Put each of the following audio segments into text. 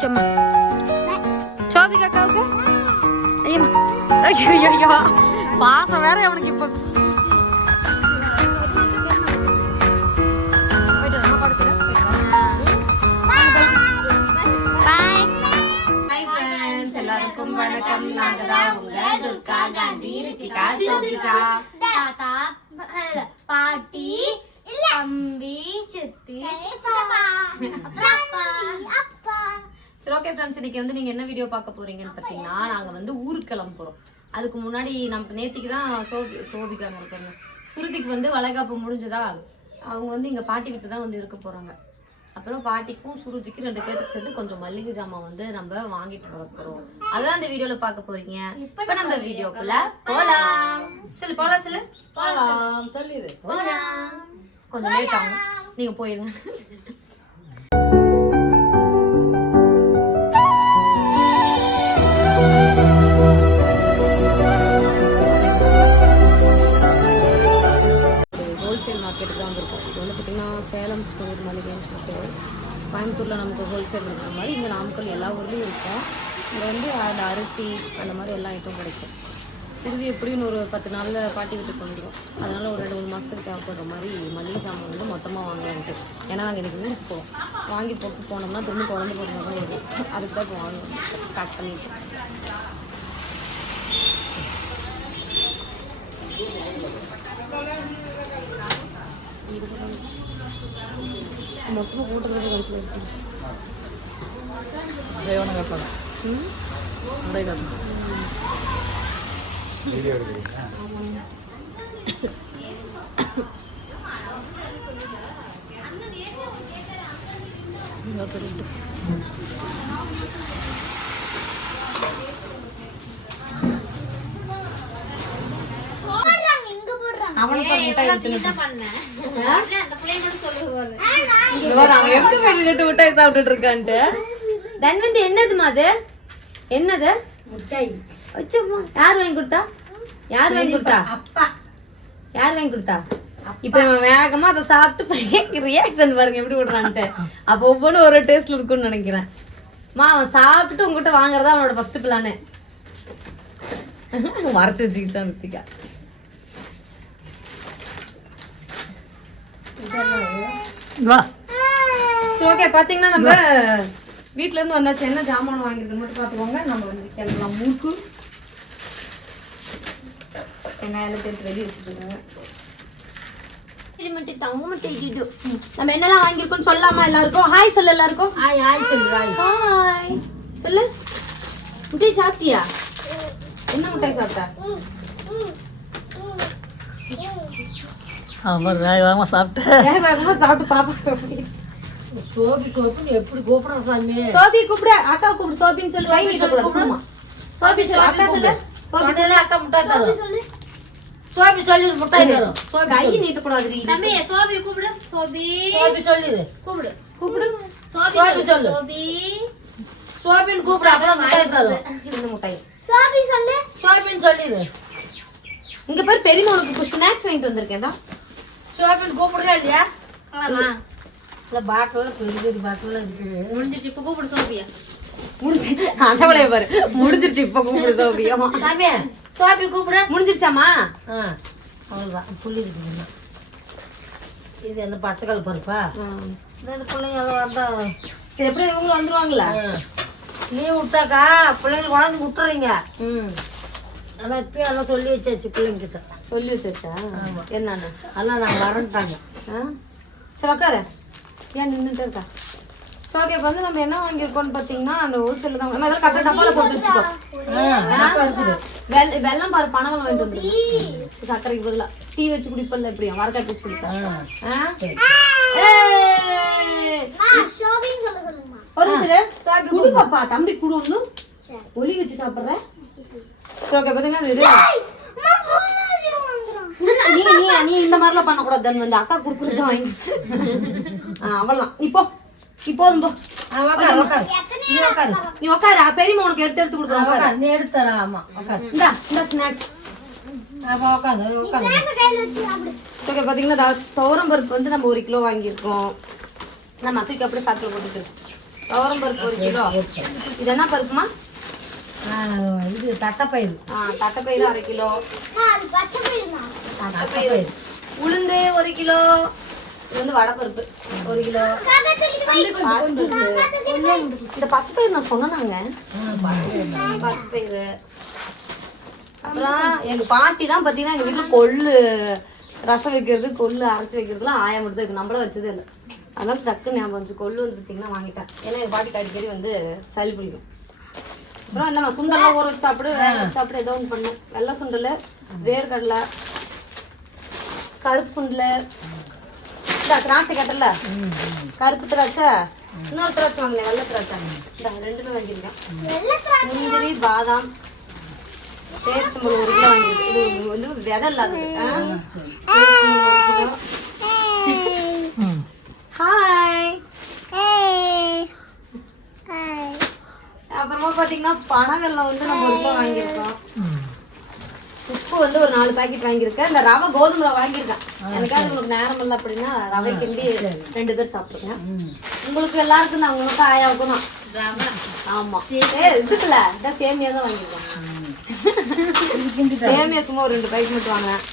வச்சம்மா சோபிகா அக்காவுக்கு ஐயம்மா. ஐயோ ஐயோ பாசம் வேற அவனுக்கு இப்போ. போயிட்டு வரேன், அம்மா படுத்துறேன். Bye. Hi friends, எல்லாருக்கும் வணக்கம். நாங்க தான் உங்க துர்கா காந்தி ரித்திகா சோபிகா. தாத்தா இல்ல, பாட்டி தம்பி சித்தி அப்பா. சரி ஓகே ஃப்ரெண்ட்ஸ் இன்னைக்கு வந்து நீங்க என்ன வீடியோ பார்க்க போறீங்கன்னு பார்த்தீங்கன்னா நாங்க வந்து ஊருக்கு கிளம்ப போறோம் அதுக்கு முன்னாடி நம்ம நேத்திக்கு தான் சோபி சோபிகா இருக்காங்க சுருதிக்கு வந்து வளைகாப்பு முடிஞ்சதா? அவங்க வந்து இங்க பாட்டி கிட்ட தான் வந்து இருக்க போறாங்க. அப்புறம் பாட்டிக்கும் சுருதிக்கும் ரெண்டு பேருக்கு சேர்த்து கொஞ்சம் மல்லிகை ஜாமான் வந்து நம்ம வாங்கிட்டு வர போறோம். அதான் இந்த வீடியோல பார்க்க போறீங்க. இப்ப நம்ம வீடியோக்குள்ள போலாம். சொல்லு போலாம் சொல்லிடு. போலாம். கொஞ்சம் லேட் ஆகும். நீங்க போயிருங்க. மார்க்கெட்டுக்கு தான் வந்திருக்கோம். இது வந்து பார்த்திங்கன்னா சேலம் ஸ்டோர் மளிகைன்னு சொல்லிட்டு கோயம்புத்தூரில் நமக்கு ஹோல்சேல் இருக்கிற மாதிரி இங்கே நாமக்கல் எல்லா ஊர்லேயும் இருக்கும். இங்கே வந்து அந்த அரிசி அந்த மாதிரி எல்லா ஐட்டம் கிடைக்கும். சுருதி எப்படியும் ஒரு பத்து நாளில் பாட்டி வீட்டுக்கு வந்துடும் அதனால் ஒரு ரெண்டு மூணு மாதத்துக்கு தேவைப்படுற மாதிரி மளிகை சாமான் வந்து மொத்தமாக வாங்கலான்ட்டு ஏன்னா நாங்கள் இன்றைக்கி ஊருக்கு போகிறோம் வாங்கி போட்டு போனோம்னா திரும்ப குழந்தை போகிற மாதிரி தான் அதுக்கு தான் வாங்கணும் கட் பண்ணிட்டு. கட்டணும் போடுறாங்க இங்க போடுறாங்க. அவனுக்கு ஒரு மிட்டாய் அவன் எப்படி மெல்லிட்டு மிட்டாய் சாப்பிட்டுட்டு இருக்கான்ட்டு தன்வந்தி என்னதுமா அது என்னது முட்டாய் யார் வாங்கி கொடுத்தா யார் வாங்கி கொடுத்தா அப்பா யார் வாங்கி கொடுத்தா இப்ப இவன் வேகமா அதை சாப்பிட்டு பையன் ரியாக்ஷன் பாருங்க எப்படி விடுறான்ட்டு அப்ப ஒவ்வொன்றும் ஒரு டேஸ்ட்ல இருக்கும்னு நினைக்கிறேன் மா அவன் சாப்பிட்டுட்டு உங்ககிட்ட வாங்குறதா அவனோட ஃபர்ஸ்ட் பிளானு மறைச்சு வச்சுக்கிட்டான் ரித்திகா வா. சரி ஓகே பாத்தீங்கன்னா நம்ம வீட்ல இருந்து வந்தாச்சு. என்ன ஜாமான் வாங்கிருக்கோம் மட்டும் பாத்துக்கோங்க. நம்ம வந்து கிளம்பலாம். மூக்கு. வெங்காயம் எடுத்து வெளியே வச்சுருக்காங்க இது மட்டும் தங்க மட்டும் இது நம்ம என்னெல்லாம் வாங்கியிருக்கோம் சொல்லாமா எல்லாருக்கும். ஹாய் சொல்லு எல்லாருக்கும். ஆய் ஆய் சொல்லு. ஆய் ஹாய் சொல்லு. முட்டாய் சாப்பிட்டியா? என்ன முட்டாய் சாப்பிட்டா? அவர் ஆய் வாங்க சாப்பிட்டு. வேக வேகமா சாப்பிட்டு பாப்பா சோபி சோப்புன்னு எப்படி கூப்பிடுற சாமி? சோபி கூப்பிடு அக்கா கூப்பிடு சோபின்னு சொல்லு கை நீட்ட கூடாது கூப்பிடுமா சோபி சொல்லு அக்கா சொல்லு. சோபி சொன்னாலே அக்கா முட்டாய் தரும். சோபி சொல்லிடு முட்டாய் தரும். சோபி கை நீட்ட கூடாது தம்பி சோபி கூப்பிடு. சோபி. சோபி சொல்லிடு கூப்பிடு. கூப்பிடு. சோபி சோபி சொல்லு. சோபி. சோபின்னு கூப்பிடு அப்பதான் முட்டாய் தரும். சின்ன முட்டாய். சோபி சொல்லு. சோபின்னு சொல்லிடு இங்க பேர் உனக்கு ஸ்நாக்ஸ் வாங்கிட்டு வந்திருக்கேன் தான் சோபின்னு கூப்பிடுறா இல்லையா இல்லை பாட்டில் பெரிய பெரிய பாட்டில் இருக்குது இப்ப கூப்பிடு சோபியா. முடிச்சு அந்த பாரு முடிஞ்சிருச்சு இப்ப கூப்பிடு சோபியா. சாமி சோபி கூப்பிடு. முடிஞ்சிருச்சாமா ஆ அவ்வளோதான் புள்ளி இருக்குதுங்க இது என்ன பச்சைக்கல் பருப்பா? இந்த பிள்ளைங்க அதை வந்தா சரி எப்படி இவங்களும் வந்துருவாங்களா? லீவ் விட்டாக்கா பிள்ளைங்க கொண்டாந்து விட்டுறீங்க. ம். ஆனால் இப்பயே எல்லாம் சொல்லி வச்சாச்சு பிள்ளைங்க கிட்ட சொல்லி வச்சிருச்சா என்னன்னு? எல்லாம் நாங்கள் வரன்ட்டாங்க. ஆ? சரி உட்காரு ஏன் நின்றுட்டு இருக்கா? ஸோ ஓகே இப்போ வந்து நம்ம என்ன வாங்கியிருக்கோம்னு பார்த்தீங்கன்னா அந்த ஹோல்சேலில் தான் நம்ம இதெல்லாம் கரெக்டாக டப்பாவில் போட்டு வச்சுக்கோ. ஆ இருக்குது. வெள் வெள்ளம் பாரு பணம் வாங்கிட்டு வந்துருக்கு சர்க்கரைக்கு பதிலாக டீ வச்சு குடிப்பல எப்படியும் வரக்காய் வச்சு குடிப்பேன் ஒரு நிமிஷம். குடு பாப்பா தம்பி குடு ஒண்ணு. ஒளி வச்சு சாப்பிடுறேன். ஓகே பார்த்தீங்கன்னா இது. வந்துரும். நீ நீ நீ இந்த மாதிரிலாம் பண்ணக்கூடாது தன் வந்து அக்கா கொடுக்குறது வாங்கி ஆ அவ்வளோதான் இப்போ இப்போ போ. நீ உக்காரு. நீ உட்காரு பெரியம்மா உனக்கு எடுத்து எடுத்து கொடுக்குறோம் நீ எடுத்து தர ஆமா இந்தா இந்த ஸ்நாக்ஸ் ஓகே பார்த்தீங்கன்னா துவரம் பருப்பு வந்து நம்ம ஒரு கிலோ வாங்கியிருக்கோம். நம்ம தூக்கி அப்படியே சாப்பிட்டு போட்டுட்டு துவரம் பருப்பு ஒரு கிலோ. இது என்ன பருப்புமா? இது தட்டைப்பயிறு. ஆ, தட்டைப்பயிறு அரை கிலோ. தட்டைப்பயிறு. உளுந்து ஒரு கிலோ. இது வந்து வடைப்பருப்பு ஒரு கிலோ. இந்த பச்சை பயிறு நான் சொன்னாங்க பச்சை பயிறு அப்புறம் எங்க பாட்டி தான் பாத்தீங்கன்னா எங்க வீட்டுல கொள்ளு ரசம் வைக்கிறது கொள்ளு அரைச்சி வைக்கிறதுலாம் ஆயா மட்டும் இருக்கு நம்மள வச்சதே இல்லை. அதனால டக்கு ஞாபகம் வந்துச்சு. கொள்ளு வந்து பார்த்தீங்கன்னா வாங்கிட்டேன். ஏன்னா எங்க பாட்டிக்கு அடிக்கடி வந்து சளி பிடிக்கும். அப்புறம் இந்த சுண்டெல்லாம் ஊற வச்சு சாப்பிடு வேக வச்சு சாப்பிடு ஏதோ ஒன்று பண்ணு. வெள்ளை சுண்டல் வேர்க்கடலை கருப்பு சுண்டல். இந்த திராட்சை கேட்டல. கருப்பு திராட்சை. இன்னொரு திராட்சை வாங்கினேன் வெள்ளை திராட்சை. இந்த ரெண்டுமே வாங்கியிருக்கேன். முந்திரி பாதாம் பேரிச்சம்பழம் ஒரு கிலோ வாங்கியிருக்கேன். இது வந்து விதை இல்லாதது. ஹாய் அப்புறமா பாத்தீங்கன்னா பனை வெல்லம் வந்து நம்ம ஒரு வாங்கியிருக்கோம். உப்பு வந்து ஒரு நாலு பாக்கெட் வாங்கியிருக்கேன். இந்த ரவை கோதுமை ரவை வாங்கியிருக்கேன் எனக்காவது உங்களுக்கு நேரம் இல்லை அப்படின்னா ரவை கிண்டி ரெண்டு பேர் சாப்பிடுங்க உங்களுக்கு எல்லாருக்கும் தான் உங்களுக்கு ஆயாவுக்கும் தான். ஆமா. ஏ இதுக்குல இதான் சேமியா தான் வாங்கியிருக்கேன் சேமியா சும்மா ஒரு ரெண்டு பாக்கெட் மட்டும் வாங்கினேன்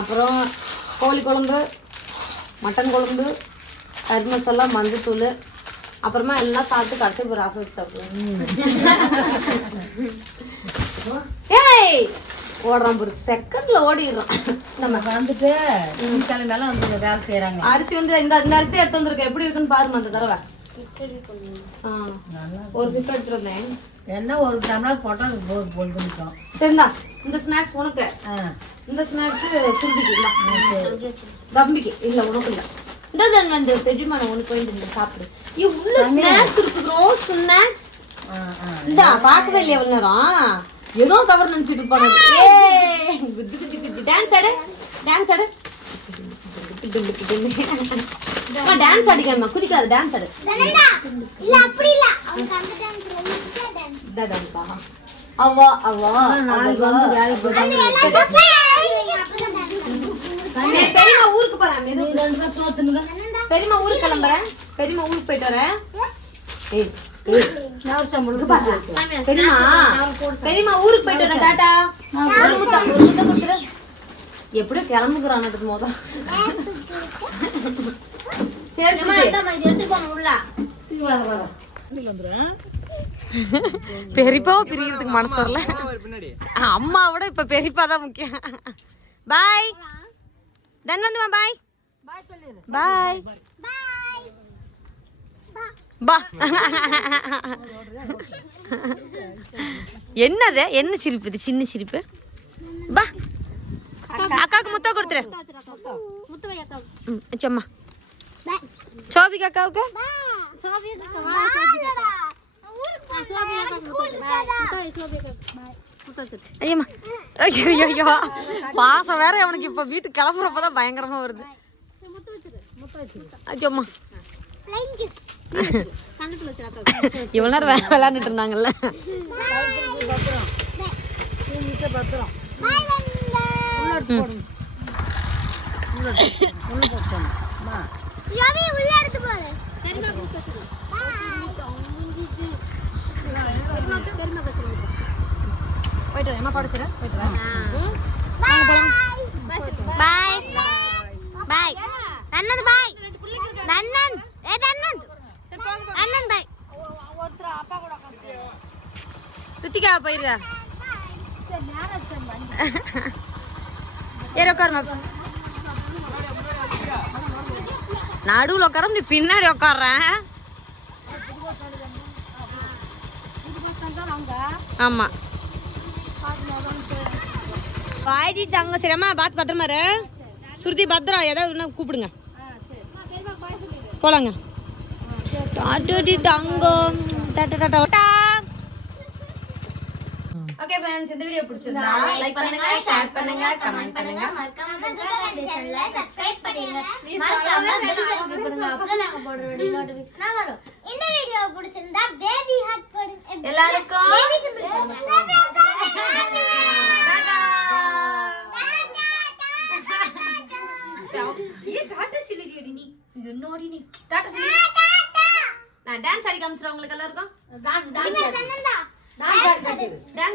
அப்புறம் கோழி குழம்பு மட்டன் குழம்பு கறி மசாலா மஞ்சத்தூள் அப்புறமா எல்லாம் சாப்பிட்டு கடைசி ஒரு ரசம் சாப்பிடுவோம். ஏய் ஓடுறான் ஒரு செகண்ட்ல ஓடிடுறான். நம்ம வந்துட்டு கிழமையெல்லாம் வந்து வேலை செய்யறாங்க அரிசி வந்து இந்த இந்த அரிசி எடுத்து வந்திருக்கேன். எப்படி இருக்குன்னு பாருமா அந்த தடவை. ஆ, ஒரு சிப் எடுத்துட்டு வந்தேன். என்ன ஒரு டம்ளர் போட்டா அது போதும் போல் பண்ணிட்டோம் சரிந்தா இந்த ஸ்நாக்ஸ் உனக்கு. இந்த ஸ்நாக்ஸ் சுருதிக்கு இல்ல தம்பிக்கு. இல்ல உனக்கு இல்ல. இந்த தன் வந்து பெரியம்மா நான் உனக்கு வேண்டி இந்த சாப்பிடு. இவ்வளோ ஸ்நாக்ஸ் இருக்குது ஸ்நாக்ஸ் இந்த பார்க்கவே இல்லையா இவ்வளவு நேரம் ஏதோ கவர் நினைச்சிட்டு இருப்பானு. ஏ குஜி குஜி குஜி டான்ஸ் ஆடு. டான்ஸ் ஆடு. டான்ஸ் அடிக்காம குதிக்காத டான்ஸ் ஆடு. இல்ல அப்படி இல்ல. அவனுக்கு அந்த டான்ஸ் ரொம்ப இந்த டான்ஸா அவா அவா நாளைக்கு வந்து வேலைக்கு போயிட்டாங்க ஏய், பெரியம்மா ஊருக்கு போறேன் பெரியம்மா ஊருக்கு கிளம்புறேன். பெரியம்மா ஊருக்கு போயிட்டு வரேன். பெரியம்மா பெரியம்மா ஊருக்கு போயிட்டு வரேன் டாடா. ஒரு முத்தம் ஒரு முத்தம் கொடுத்துரு எப்படியோ கிளம்புக்குறான் மோதம் சரி. பெரியப்பாவை பிரிக்கிறதுக்கு மனசு வரல. அம்மாவோட இப்ப பெரியப்பா தான் முக்கியம் பாய் தன் வந்துமா பாய் பாய் பா என்னது? என்ன சிரிப்பு இது? சின்ன சிரிப்பு? பா அக்காவுக்கு முத்தம் கொடுத்துரு. ம் சும்மா சோபிக்கு அக்காவுக்கு? ஐயம்மா ஐயோ ஐயோ, ஐயோ பாசம் வேற அவனுக்கு இப்ப வீட்டுக்கு கிளம்புறப்பதான் பயங்கரமா வருது. ஐயோம்மா. இவ்வளவு நேரம் வேற விளையாண்டுட்டு இருந்தாங்கல்ல. உள்ள எடுத்து போடு. போயிட்டு வரேன் படுத்துற போயிட்டு வரேன் பாய் பாய் நன்னது பாய் நன்னன். ஏ நன்னன். நன்னன் பாய் ரித்திகா போயிருதா ஏறி உட்காருமா நடுவில் உட்கார நீ பின்னாடி உட்காடுறேன் ஆமா. பாடிட்டு அங்க சரியாம்மா பார்த்து பத்திரமா இரு. சுருதி பத்திரம் ஏதாவது கூப்பிடுங்க. போலாங்க. டாட்டடி தங்கம். டாட்டா டாட்டா டாட்டா ஓகே ஃப்ரெண்ட்ஸ் இந்த வீடியோ பிடிச்சிருந்தா லைக் பண்ணுங்க ஷேர் பண்ணுங்க கமெண்ட் பண்ணுங்க. மறக்காம சேனலை சப்ஸ்கிரைப் பண்ணுங்க மறக்காம பெல் பட்டன் பண்ணுங்க அப்பதான் நாங்க போடுற வீடியோ நோட்டிபிகேஷன் வரும். இந்த வீடியோ பிடிச்சிருந்தா பேபி ஹார்ட் போடுங்க எல்லாருக்கும் பேபி சிம்பிள் ஏ டாட்டா சிலிடி நீ இது நோடி நீ டாட்டா சிலி நான் டான்ஸ் ஆடி காமிச்சிரும் உங்களுக்கு எல்லாருக்கும் டான்ஸ் டான்ஸ் இது தன்னந்தா டான்ஸ்